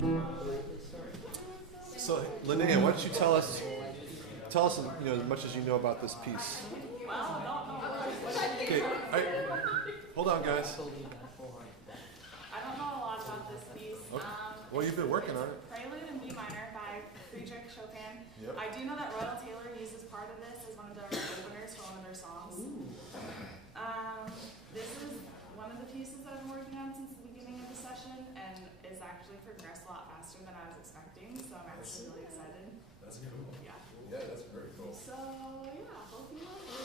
So, Linnaya, why don't you tell us, as much as you know about this piece. Okay, hold on, guys. I don't know a lot about this piece. Okay. Well, you've been working on it. Prelude in B minor by Friedrich Chopin. Yep. I do know that Royal Taylor uses part of this as one of their openers for one of their songs. This is one of the pieces that I've been working on since the beginning of the session, and it's actually progressed a lot faster than I was expecting, so I'm actually really excited. That's cool. Yeah. Yeah, that's very cool. So, yeah, hope you like it.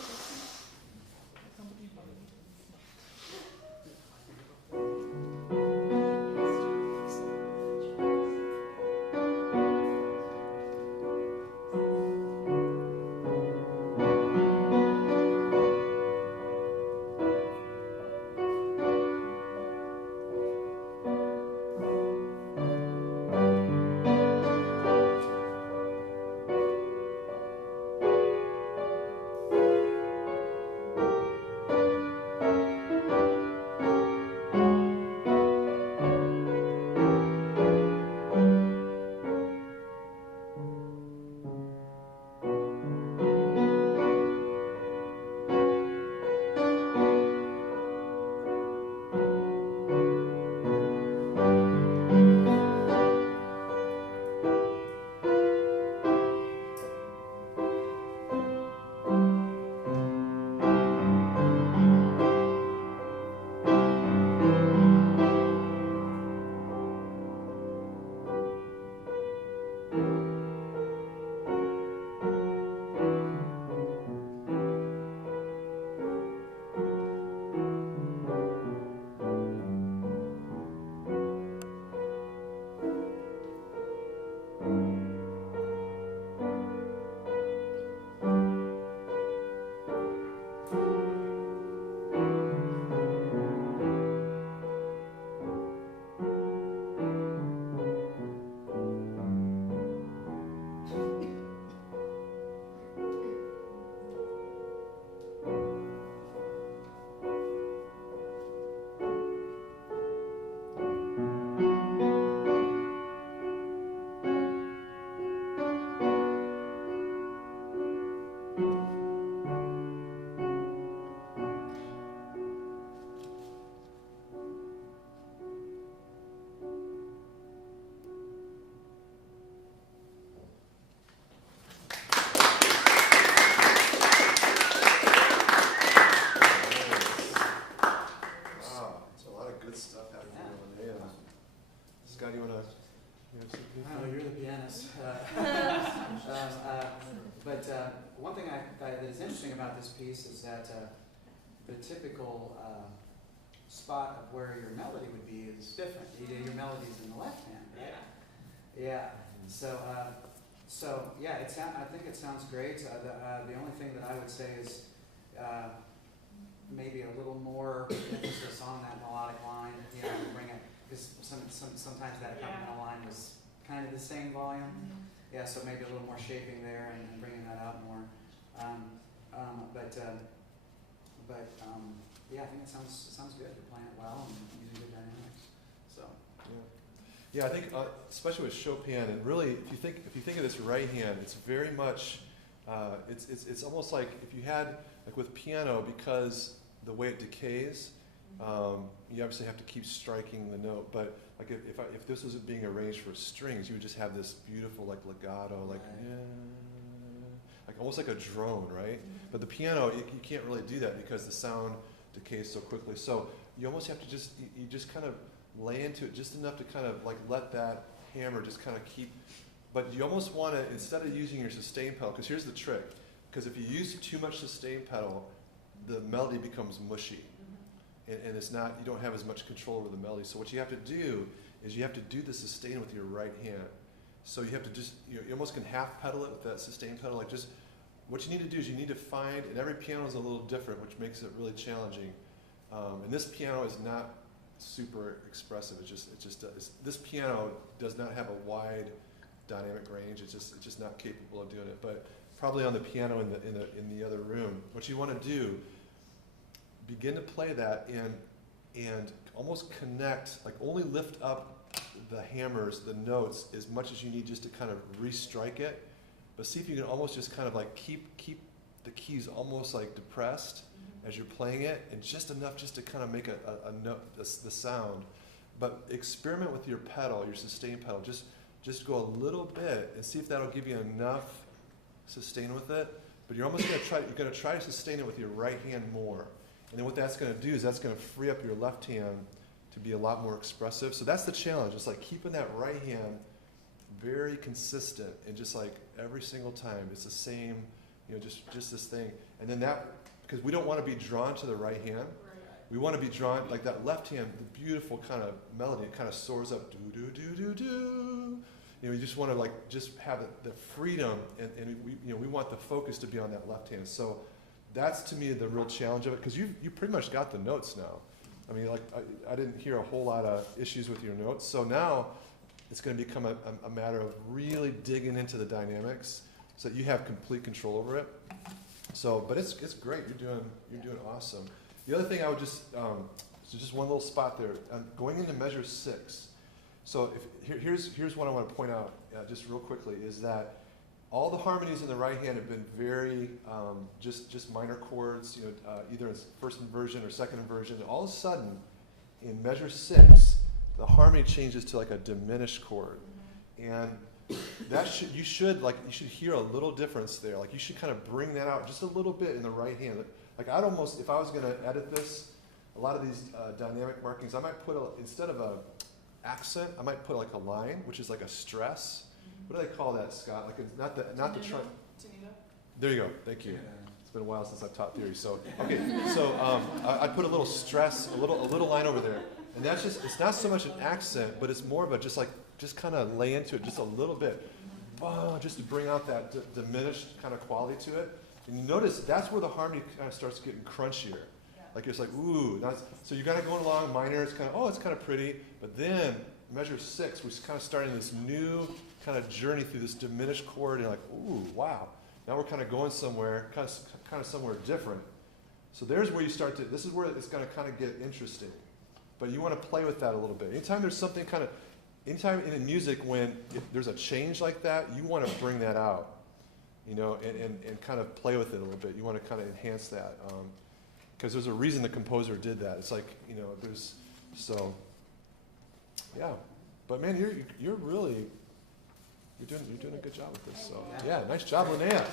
Scott, you want to? I know you're the pianist. One thing that is interesting about this piece is that the typical spot of where your melody would be is different. Your melody's in the left hand, right? Yeah. So yeah, I think it sounds great. The only thing that I would say is maybe a little more emphasis on that melodic line. Bring it, because sometimes that accompanying line was kind of the same volume. Mm-hmm. Yeah, so maybe a little more shaping there and bringing that out more. Yeah, I think it sounds good. You're playing it well and using good dynamics. So. Yeah, I think especially with Chopin, and really, if you think of this right hand, it's very much, it's almost like if you had, like with piano, because the way it decays, you obviously have to keep striking the note. But like if this was being arranged for strings, you would just have this beautiful like legato, like almost like a drone, right? Mm-hmm. But the piano, you can't really do that because the sound decays so quickly. So you almost have to you just kind of lay into it just enough to kind of like let that hammer just kind of keep. But you almost want to, instead of using your sustain pedal, because here's the trick, because if you use too much sustain pedal, the melody becomes mushy. And it's not, you don't have as much control over the melody. So what you have to do is you have to do the sustain with your right hand. So you have to just, you almost can half pedal it with that sustain pedal. Like just, what you need to do is you need to find, and every piano is a little different, which makes it really challenging. And this piano is not super expressive. This piano does not have a wide dynamic range. It's just not capable of doing it. But probably on the piano in the other room, what you want to do, begin to play that and almost connect, like only lift up the hammers, the notes, as much as you need just to kind of re-strike it. But see if you can almost just kind of like keep the keys almost like depressed as you're playing it, and just enough just to kind of make a note, the sound. But experiment with your pedal, your sustain pedal. Just go a little bit and see if that'll give you enough sustain with it. But you're almost you're gonna try to sustain it with your right hand more. And then what that's gonna do is that's gonna free up your left hand to be a lot more expressive. So that's the challenge. It's like keeping that right hand very consistent, and just like every single time it's the same, just this thing. And then that, because we don't want to be drawn to the right hand. We want to be drawn, like that left hand, the beautiful kind of melody, it kind of soars up, do, do, do, do, do. You just want to like, just have the freedom, and we want the focus to be on that left hand. So that's to me the real challenge of it, because you pretty much got the notes now. I mean, like, I didn't hear a whole lot of issues with your notes. So now it's going to become a matter of really digging into the dynamics so that you have complete control over it. So, but it's great. You're doing awesome. The other thing I would just one little spot there. Going into measure 6. So here's what I want to point out just real quickly is that all the harmonies in the right hand have been very just minor chords, either in first inversion or second inversion. All of a sudden, in measure 6, the harmony changes to like a diminished chord, and that you should hear a little difference there. Like you should kind of bring that out just a little bit in the right hand. Like I'd almost, if I was going to edit this, a lot of these dynamic markings, I might put instead of a accent, I might put like a line, which is like a stress. What do they call that, Scott? Like it's not the trunk. There you go. Thank you. It's been a while since I've taught theory. So okay. So I put a little stress, a little line over there, and that's just, it's not so much an accent, but it's more of a just kind of lay into it just a little bit, just to bring out that diminished kind of quality to it. And you notice that's where the harmony kind of starts getting crunchier. Like it's like, ooh, so you're kind of going along minor, it's kind of pretty, but then measure 6, we're kind of starting this new kind of journey through this diminished chord, and you're like, ooh, wow. Now we're kind of going somewhere, kind of somewhere different. So there's where you start to, this is where it's going to kind of get interesting. But you want to play with that a little bit. Anytime there's something anytime in music when there's a change like that, you want to bring that out, and kind of play with it a little bit. You want to kind of enhance that. Because there's a reason the composer did that. It's like, yeah. But man, you're doing a good job with this. So yeah, nice job, Linnaya.